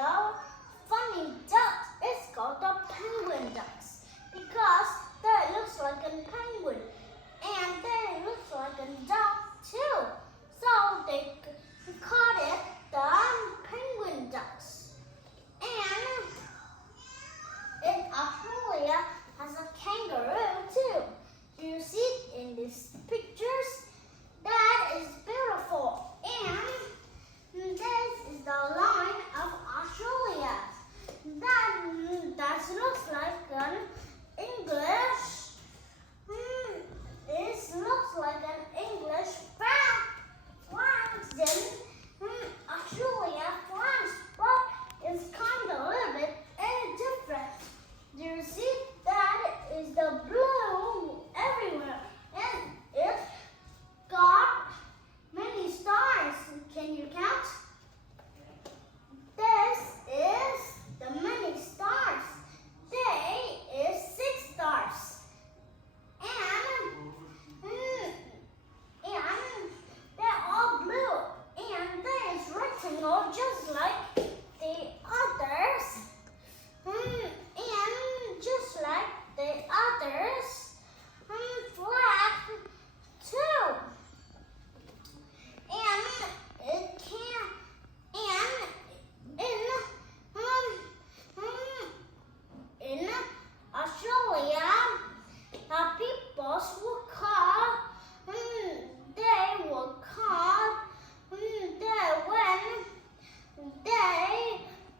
the funny ducks is called the penguin ducks because they looks like a penguin and they look like a duck too. So they called it the penguin ducks. And in Australia has a kangaroo too. Do you see it in these pictures? That is beautiful. And this is the line of Australia. That looks like an English. It looks like an English flag in Australia flags, but it's kind of a little bit different. Do you see that is the blue everywhere, and it got many stars. Can you count? This is the many stars. There is 6 stars. And they're all blue. And there is rectangle just like the others. And just like the others, flag too. And it can, and in Australia, people will call, they will call, when they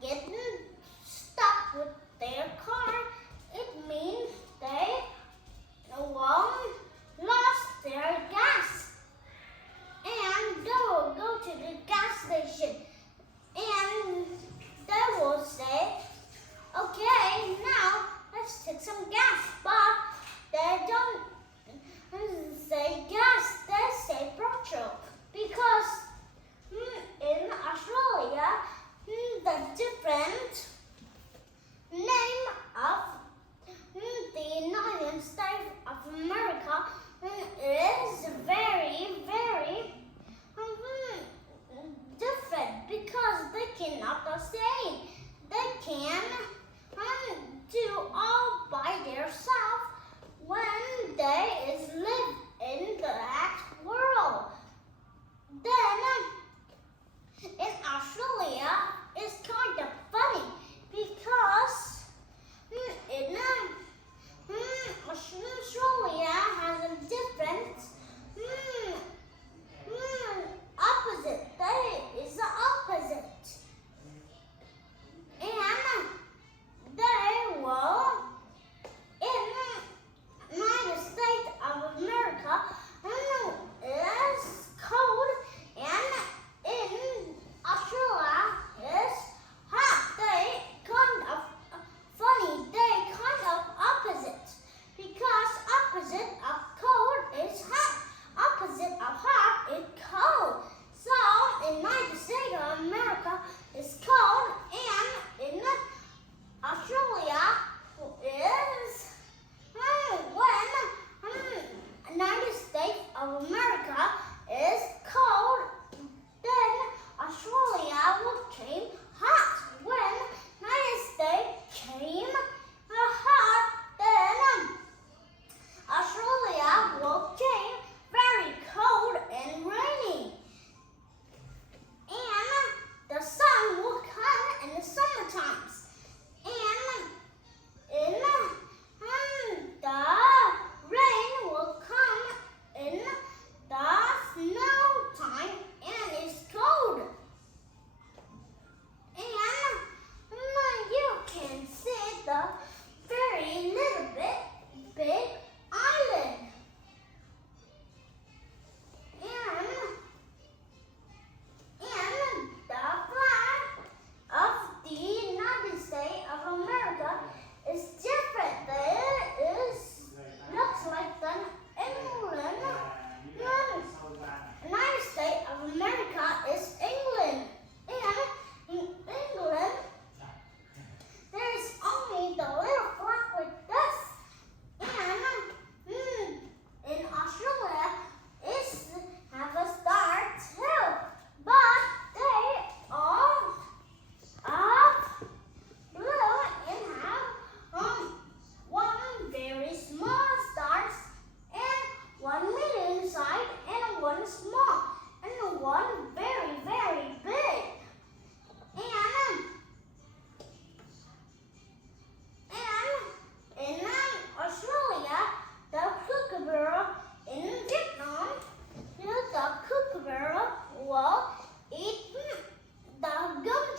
get stuck with their car, it means they won't lost their gas. And they will go to the gas station and they will say, okay, now let's take some gas. But they don't say gas, they say petrol. Because in Australia, the different name of the United States of America is very, very different because they cannot the same. They can do all by themselves when they is live in that world. Then in Australia, it's kind of funny because in Australia has a different opposite. That is the opposite.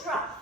giraffe.